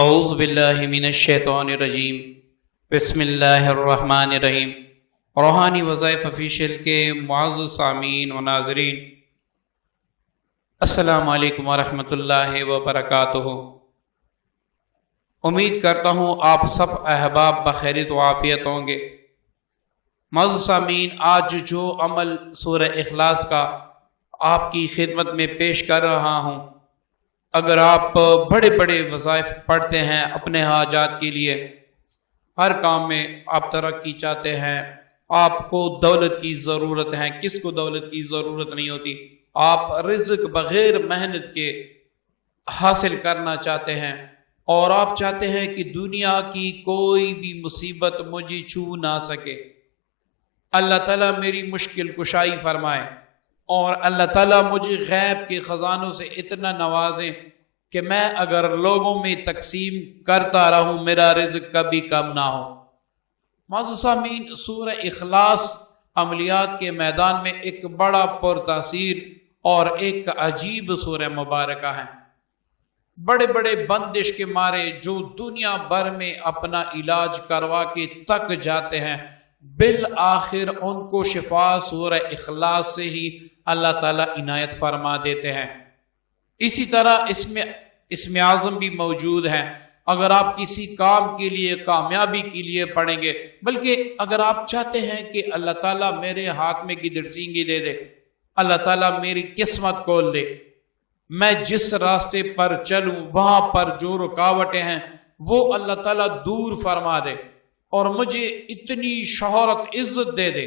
اعوذ باللہ من الشیطان الرجیم بسم اللہ الرحمن الرحیم۔ روحانی وظائف آفیشیل کے معزز سامعین و ناظرین، السلام علیکم ورحمۃ اللہ وبرکاتہ۔ امید کرتا ہوں آپ سب احباب بخیریت و عافیت ہوں گے۔ معزز سامعین، آج جو عمل سورہ اخلاص کا آپ کی خدمت میں پیش کر رہا ہوں، اگر آپ بڑے بڑے وظائف پڑھتے ہیں اپنے حاجات کے لیے، ہر کام میں آپ ترقی چاہتے ہیں، آپ کو دولت کی ضرورت ہے، کس کو دولت کی ضرورت نہیں ہوتی، آپ رزق بغیر محنت کے حاصل کرنا چاہتے ہیں، اور آپ چاہتے ہیں کہ دنیا کی کوئی بھی مصیبت مجھے چھو نہ سکے، اللہ تعالیٰ میری مشکل کشائی فرمائے، اور اللہ تعالیٰ مجھے غیب کے خزانوں سے اتنا نوازے کہ میں اگر لوگوں میں تقسیم کرتا رہوں میرا رزق کبھی کم نہ ہو۔ معزز سامعین، سورہ اخلاص عملیات کے میدان میں ایک بڑا پرتاثیر اور ایک عجیب سورہ مبارکہ ہے۔ بڑے بڑے بندش کے مارے جو دنیا بھر میں اپنا علاج کروا کے تک جاتے ہیں، بالآخر ان کو شفا سورہ اخلاص سے ہی اللہ تعالیٰ عنایت فرما دیتے ہیں۔ اسی طرح اس میں اعظم بھی موجود ہیں۔ اگر آپ کسی کام کے لیے، کامیابی کے لیے پڑھیں گے، بلکہ اگر آپ چاہتے ہیں کہ اللہ تعالیٰ میرے ہاتھ میں گدڑ سینگی دے دے، اللہ تعالیٰ میری قسمت کھول دے، میں جس راستے پر چلوں وہاں پر جو رکاوٹیں ہیں وہ اللہ تعالیٰ دور فرما دے، اور مجھے اتنی شہرت عزت دے دے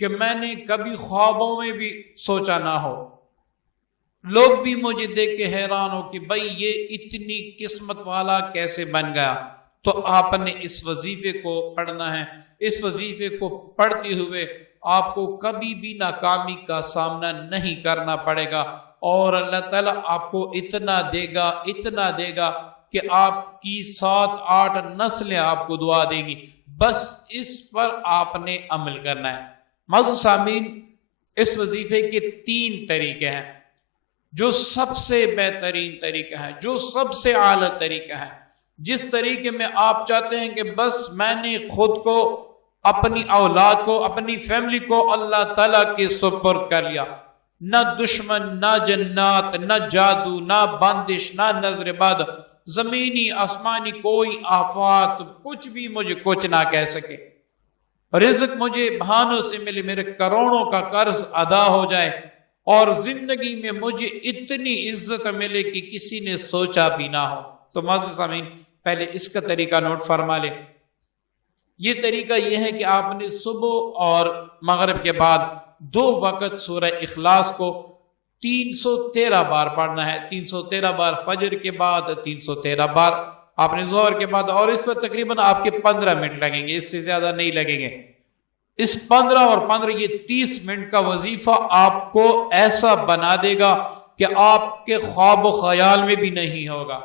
کہ میں نے کبھی خوابوں میں بھی سوچا نہ ہو، لوگ بھی مجھے دیکھ کے حیران ہو کہ بھئی یہ اتنی قسمت والا کیسے بن گیا۔ تو آپ نے اس وظیفے کو پڑھنا ہے۔ اس وظیفے کو پڑھتے ہوئے آپ کو کبھی بھی ناکامی کا سامنا نہیں کرنا پڑے گا، اور اللہ تعالیٰ آپ کو اتنا دے گا کہ آپ کی 7-8 نسلیں آپ کو دعا دیں گی۔ بس اس پر آپ نے عمل کرنا ہے۔ معزز سامعین، اس وظیفے کے 3 طریقے ہیں۔ جو سب سے بہترین طریقہ ہے، جو سب سے اعلیٰ طریقہ ہے، جس طریقے میں آپ چاہتے ہیں کہ بس میں نے خود کو، اپنی اولاد کو، اپنی فیملی کو اللہ تعالیٰ کے سپرد کر لیا، نہ دشمن، نہ جنات، نہ جادو، نہ بندش، نہ نظر بد، زمینی آسمانی کوئی آفات، کچھ بھی مجھے کچھ نہ کہہ سکے، رزق مجھے بہانوں سے ملے، میرے کروڑوں کا قرض ادا ہو جائے، اور زندگی میں مجھے اتنی عزت ملے کہ کسی نے سوچا بھی نہ ہو۔ تو معزز سامعین، پہلے اس کا طریقہ نوٹ فرما لیں۔ یہ طریقہ یہ ہے کہ آپ نے صبح اور مغرب کے بعد 2 وقت سورہ اخلاص کو 313 بار پڑھنا ہے۔ 313 بار فجر کے بعد، 313 بار آپ نے ظہر کے بعد، اور اس پر تقریباً آپ کے 15 منٹ لگیں گے، اس سے زیادہ نہیں لگیں گے۔ اس 15 اور 15 یہ 30 منٹ کا وظیفہ آپ کو ایسا بنا دے گا کہ آپ کے خواب و خیال میں بھی نہیں ہوگا۔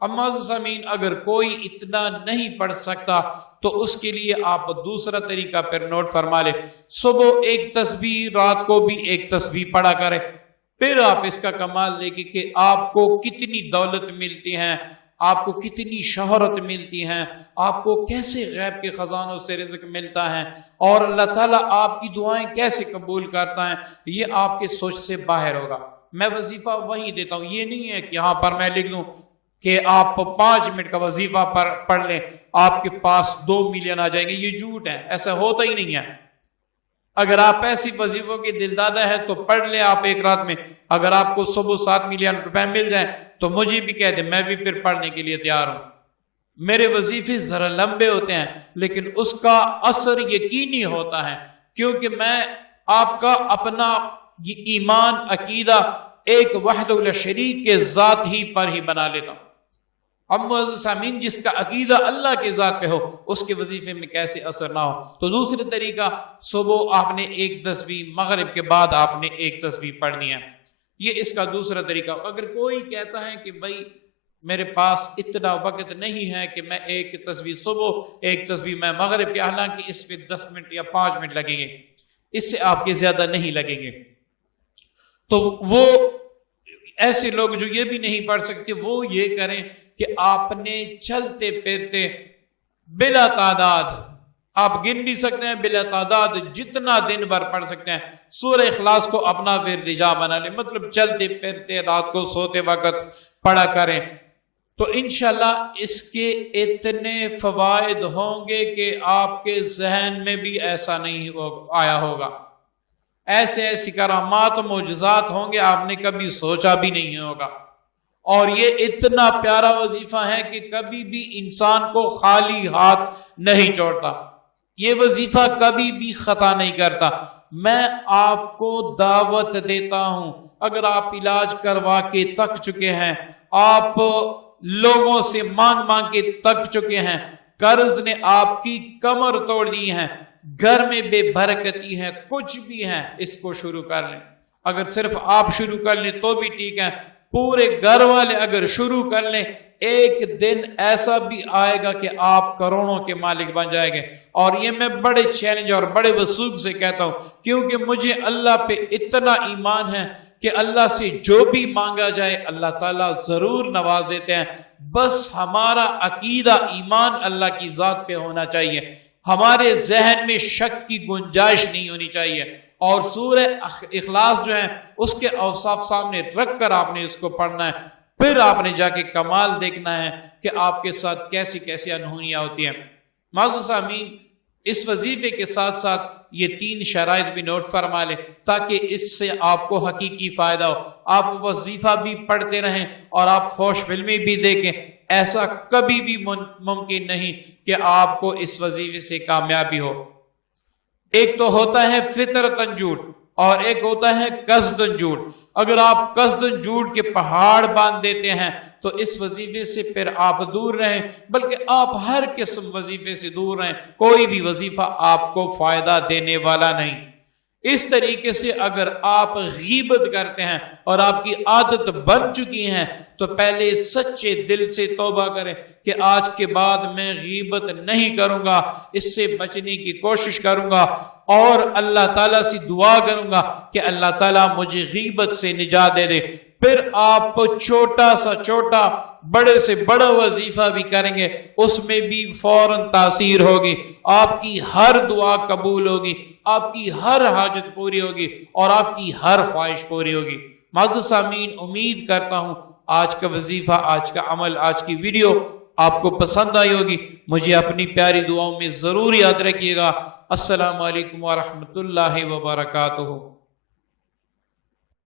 اب معزز سامعین، اگر کوئی اتنا نہیں پڑھ سکتا تو اس کے لیے آپ دوسرا طریقہ پھر نوٹ فرما لیں۔ صبح ایک تسبیح، رات کو بھی ایک تسبیح پڑھا کریں، پھر آپ اس کا کمال دیکھیں کہ آپ کو کتنی دولت ملتی ہے، آپ کو کتنی شہرت ملتی ہیں، آپ کو کیسے غیب کے خزانوں سے رزق ملتا ہے، اور اللہ تعالیٰ آپ کی دعائیں کیسے قبول کرتا ہے، یہ آپ کے سوچ سے باہر ہوگا۔ میں وظیفہ وہی دیتا ہوں، یہ نہیں ہے کہ یہاں پر میں لکھ دوں کہ آپ 5 منٹ کا وظیفہ پڑھ لیں آپ کے پاس 2 ملین آ جائیں گے، یہ جھوٹ ہے، ایسا ہوتا ہی نہیں ہے۔ اگر آپ ایسی وظیفوں کے دلدادہ ہے تو پڑھ لیں آپ ایک رات میں۔ اگر آپ کو صبح 7 ملین روپے مل جائیں تو مجھے بھی کہہ دیں، میں بھی پھر پڑھنے کے لیے تیار ہوں۔ میرے وظیفے ذرا لمبے ہوتے ہیں لیکن اس کا اثر یقینی ہوتا ہے، کیونکہ میں آپ کا اپنا ایمان، عقیدہ ایک وحدہ لا شریک کے ذات ہی پر ہی بنا لیتا ہوں۔ اب معزز سامعین، جس کا عقیدہ اللہ کے ذات پہ ہو اس کے وظیفے میں کیسے اثر نہ ہو۔ تو دوسرا طریقہ، صبح آپ نے ایک تسبیح، مغرب کے بعد آپ نے ایک تسبیح پڑھنی ہے، یہ اس کا دوسرا طریقہ۔ اگر کوئی کہتا ہے کہ بھائی میرے پاس اتنا وقت نہیں ہے کہ میں ایک تسبیح صبح، ایک تسبیح میں مغرب کے، حالانکہ اس پہ 10 منٹ یا 5 منٹ لگیں گے، اس سے آپ کے زیادہ نہیں لگیں گے، تو وہ ایسے لوگ جو یہ بھی نہیں پڑھ سکتے وہ یہ کریں کہ آپ نے چلتے پھرتے بلا تعداد، آپ گن نہیں سکتے ہیں، بلا تعداد جتنا دن بھر پڑھ سکتے ہیں سورہ اخلاص کو اپنا ورد جا بنا لیں، مطلب چلتے پھرتے رات کو سوتے وقت پڑھا کریں، تو انشاءاللہ اس کے اتنے فوائد ہوں گے کہ آپ کے ذہن میں بھی ایسا نہیں آیا ہوگا، ایسے ایسی کرامات و معجزات ہوں گے آپ نے کبھی سوچا بھی نہیں ہوگا۔ اور یہ اتنا پیارا وظیفہ ہے کہ کبھی بھی انسان کو خالی ہاتھ نہیں چھوڑتا، یہ وظیفہ کبھی بھی خطا نہیں کرتا۔ میں آپ کو دعوت دیتا ہوں، اگر آپ علاج کروا کے تک چکے ہیں، آپ لوگوں سے مانگ مانگ کے تک چکے ہیں، قرض نے آپ کی کمر توڑ دی ہے، گھر میں بے برکتی ہے، کچھ بھی ہے، اس کو شروع کر لیں۔ اگر صرف آپ شروع کر لیں تو بھی ٹھیک ہے، پورے گھر والے اگر شروع کر لیں، ایک دن ایسا بھی آئے گا کہ آپ کروڑوں کے مالک بن جائیں گے۔ اور یہ میں بڑے چیلنج اور بڑے وثوق سے کہتا ہوں، کیونکہ مجھے اللہ پہ اتنا ایمان ہے کہ اللہ سے جو بھی مانگا جائے اللہ تعالیٰ ضرور نواز دیتے ہیں، بس ہمارا عقیدہ ایمان اللہ کی ذات پہ ہونا چاہیے، ہمارے ذہن میں شک کی گنجائش نہیں ہونی چاہیے۔ اور سورہ اخلاص جو ہے اس کے اوصاف سامنے رکھ کر آپ نے اس کو پڑھنا ہے، پھر آپ نے جا کے کمال دیکھنا ہے کہ آپ کے ساتھ کیسی کیسی انہونیاں ہوتی ہیں۔ معزز سامعین، اس وظیفے کے ساتھ ساتھ یہ 3 شرائط بھی نوٹ فرما لیں تاکہ اس سے آپ کو حقیقی فائدہ ہو، آپ وظیفہ بھی پڑھتے رہیں اور آپ فوش فلمیں بھی دیکھیں، ایسا کبھی بھی ممکن نہیں کہ آپ کو اس وظیفے سے کامیابی ہو۔ ایک تو ہوتا ہے فطرتاً جھوٹ اور ایک ہوتا ہے قصداً جھوٹ۔ اگر آپ قصداً جھوٹ کے پہاڑ باندھ دیتے ہیں تو اس وظیفے سے پھر آپ دور رہیں، بلکہ آپ ہر قسم وظیفے سے دور رہیں، کوئی بھی وظیفہ آپ کو فائدہ دینے والا نہیں۔ اس طریقے سے اگر آپ غیبت کرتے ہیں اور آپ کی عادت بن چکی ہیں تو پہلے سچے دل سے توبہ کریں کہ آج کے بعد میں غیبت نہیں کروں گا، اس سے بچنے کی کوشش کروں گا اور اللہ تعالیٰ سے دعا کروں گا کہ اللہ تعالیٰ مجھے غیبت سے نجات دے دے۔ پھر آپ چھوٹا سا چھوٹا بڑے سے بڑا وظیفہ بھی کریں گے، اس میں بھی فوراً تاثیر ہوگی، آپ کی ہر دعا قبول ہوگی، آپ کی ہر حاجت پوری ہوگی اور آپ کی ہر خواہش پوری ہوگی۔ معزز سامعین، امید کرتا ہوں آج کا وظیفہ، آج کا عمل، آج کی ویڈیو آپ کو پسند آئی ہوگی۔ مجھے اپنی پیاری دعاؤں میں ضرور یاد رکھیے گا۔ السلام علیکم ورحمۃ اللہ وبرکاتہ۔